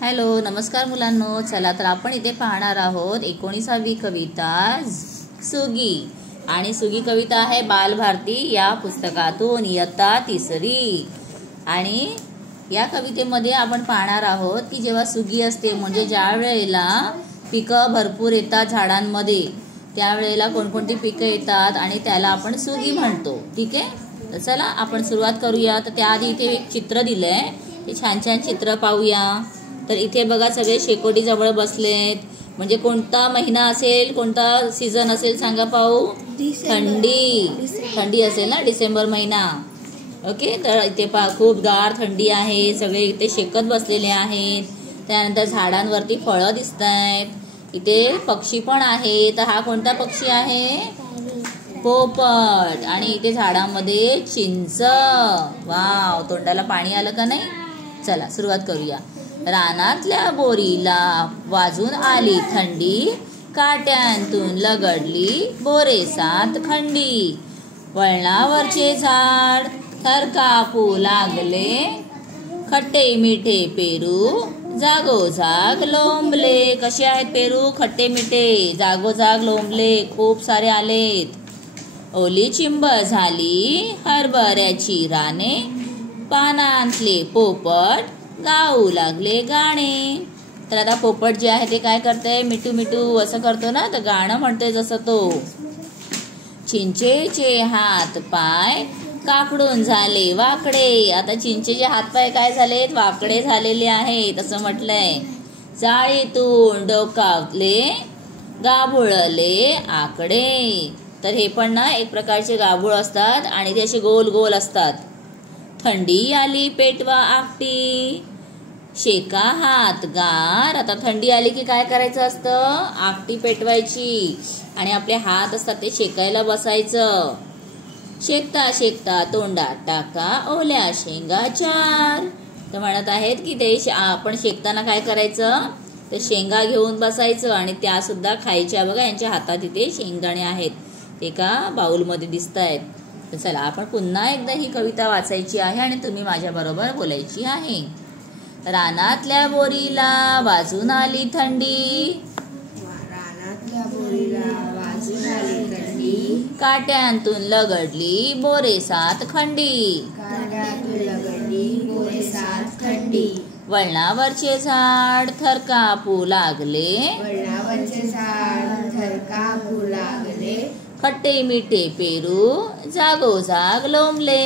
Hello, नमस्कार मुलांनो. चला तर आपण इथे पाहणार आहोत 19वी कविता सुगी. आणि सुगी कविता आहे बालभारती या पुस्तकातून इयत्ता 3री. आणि या कवितेमध्ये आपण पाहणार आहोत की जेव्हा सुगी असते म्हणजे ज्या वेळेला पिकं भरपूर येतात झाडांमध्ये, त्यावेळेला कोणकोणती पिकं येतात आणि त्याला आपण सुगी म्हणतो. ठीक आहे, तर चला आपण सुरुवात करूया. तर त्याआधी इथे एक चित्र दिलंय, ते छान छान चित्र पाहूया. तर इथे बघा सगळे शेकोटी जवळ बसलेत. म्हणजे कोणता महिना असेल, कोणता सीझन असेल सांगा पाहू. थंडी असेल ना, डिसेंबर महिना. ओके, तर इथे खूप गार थंडी आहे. सगळे इथे शेकत बसलेले आहेत. त्यानंतर झाडांवरती फळं दिसत आहेत. इथे पक्षी पण आहे. तर हा कोणता पक्षी आहे? पोपट. आणि इथे झाडामध्ये चिंच. वाव, तोंडाला पाणी आलं का नाही? चला सुरुवात करूया. रानातल्या बोरीला वाजून आली थंडी, काट्यांतून लगडली बोरे 7 खंडी. वळणावरचे झाड थर कापू लागले, खट्टे मिठे पेरू जागोजाग लोंबले. कसे आहेत पेरू? खट्टे मिठे, जागोजाग लोंबले, खूप सारे आलेत. ओली चिंब झाली हरभऱ्याची राने, पानांतले पोपट गाऊ लागले गाणे. तर आता पोपट जे आहे ते काय करते? मिठू मिठू असं करतो ना, तर गाणं म्हणतोय जसं तो. चिंचेचे हात पाय काकडून झाले वाकडे. आता चिंचेचे हातपाय काय झालेत? वाकडे झालेले आहेत असं म्हटलंय. जाळीतून डोकावले गाभुळले आकडे. तर हे पण ना एक प्रकारचे गाभूळ असतात आणि ते असे गोल गोल असतात. थंडी आली पेटवा आपटी, शेका हात गार. आता थंडी आली की काय करायचं असतं? आपटी पेटवायची आणि आपले हात असतात ते शेकायला बसायचं. शेकता शेकता तोंडात टाका ओल्या शेंगा 4. तर म्हणत आहेत की ते आपण शेकताना काय करायचं? ते शेंगा घेऊन बसायचं आणि त्या सुद्धा खायच्या. बघा यांच्या हातात इथे शेंगदाणे आहेत, ते का बाउलमध्ये दिसत आहेत. तर चला आपण पुन्हा एकदा ही कविता वाचायची आहे आणि तुम्ही माझ्या बरोबर बोलायची आहे. रानातल्या बोरीला वाजून आली थंडी, रानातल्या बोरीला वाजून आली थंडी, काट्यांतून लगडली बोरे 7 खंडी. काट्यांतून लगडली बोरे 7 खंडी. वळणावरचे झाड थर कापू लागले, वळणावरचे झाड थर कापू लागले, खट्टे मिठे पेरू जागोजाग लोंबले.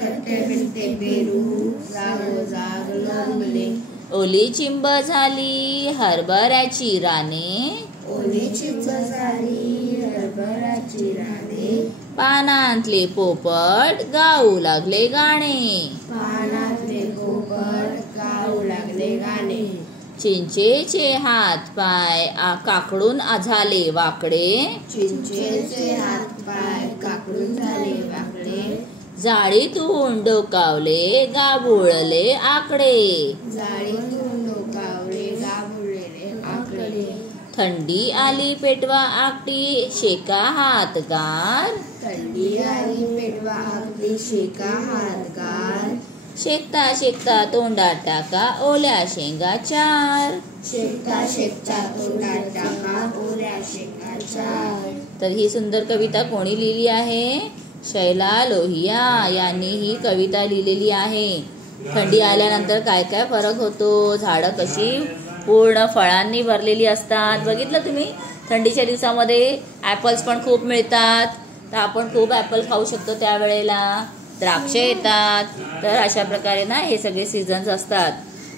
खट्टे मिठे पेरू जागोजाग लोंबले. ओली चिंब झाली हरभऱ्याची राने, ओली चिंच झाली हरभऱ्याची राने, पानांतले पोपट गाऊ लागले गाणे. पानातले पोपट गाऊ लागले गाणे. चिंचेचे हात पाय काकडून झाले वाकडे, चिंचेचे हात पाय काकडून झाले वाकडे, जाळीतून डोकावले गाभुळले आकडे. जाळीतून डोकावले गाभुळलेले आकडे. थंडी आली पेटवा आपटी, शेका हात गार. थंडी आली पेटवा आपटी, शेका हात गार. शेकता शेकता तोंडात टाका ओल्या शेंगा 4. शेकता शेकता तोंडात टाका ओल्या शेंगा 4. तर ही सुंदर कविता कोणी लिहिली आहे? शैला लोहिया यांनी ही कविता लिहिलेली आहे. थंडी आल्यानंतर काय काय फरक होतो? झाडं कशी पूर्ण फळांनी भरलेली असतात. बघितलं तुम्ही? थंडीच्या दिवसामध्ये ॲपल्स पण खूप मिळतात, तर आपण खूप ॲपल खाऊ शकतो त्यावेळेला. द्राक्ष येतात. तर अशा प्रकारे ना हे सगळे सीझन्स असतात.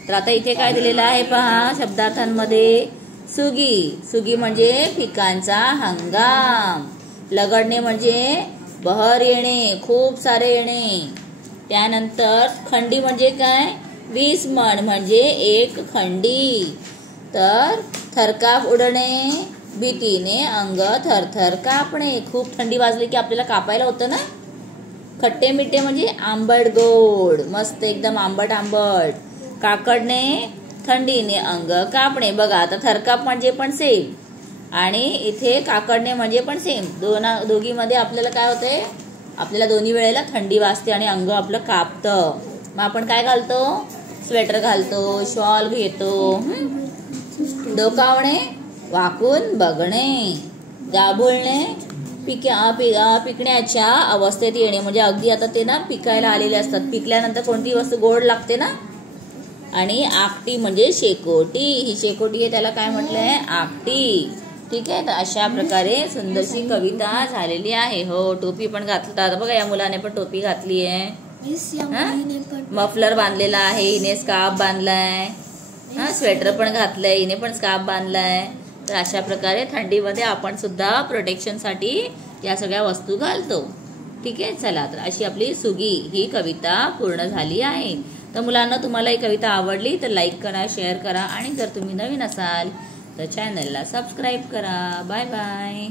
तर आता इथे काय दिलेलं आहे पहा शब्दार्थांमध्ये. सुगी. सुगी म्हणजे पिकांचा हंगाम. लगडणे म्हणजे बहर येणे, खूप सारे येणे. त्यानंतर खंडी म्हणजे काय? 20 मण म्हणजे 1 खंडी. तर थरकाप उडणे, भीतीने अंग थरथर कापणे. खूप थंडी वाजली की आपल्याला कापायला होतं ना. खट्टे मिठे म्हणजे आंबट गोड, मस्त एकदम आंबट आंबट. काकडणे, थंडीने अंग कापणे. बघा आता थरकाप म्हणजे पण सेम आणि इथे काकडणे म्हणजे पण सेम. दोघीमध्ये आपल्याला काय होते? आपल्याला दोन्ही वेळेला थंडी वाजते आणि अंग आपलं कापतं. मग आपण काय घालतो? स्वेटर घालतो, शॉल घेतो. डोकावणे, वाकून बघणे. गाभोळणे, पिकण्याच्या अवस्थेत येणे. म्हणजे अगदी आता ते ना पिकायला आलेले असतात. पिकल्यानंतर कोणती वस्तू गोड लागते ना. आणि आकटी म्हणजे शेकोटी. ही शेकोटी आहे, त्याला काय म्हटलंय? आकटी. ठीक आहे. तर अशा प्रकारे सुंदरशी कविता झालेली आहे. हो, टोपी पण घातली. बघा, या मुलाने पण टोपी घातली आहे. मफलर बांधलेला आहे, हिने स्कार्फ बांधलाय. स्वेटर पण घातलंय, हिने पण स्कार्फ बांधलाय. तर अशा प्रकारे थंडीमध्ये आपण सुद्धा प्रोटेक्शनसाठी या सगळ्या वस्तू घालतो. ठीक आहे. चला, तर अशी आपली सुगी ही कविता पूर्ण झाली आहे. तर मुलांना, तुम्हाला ही कविता आवडली तर लाईक करा, शेअर करा आणि जर तुम्ही नवीन असाल तर चॅनलला सबस्क्राईब करा. Bye bye.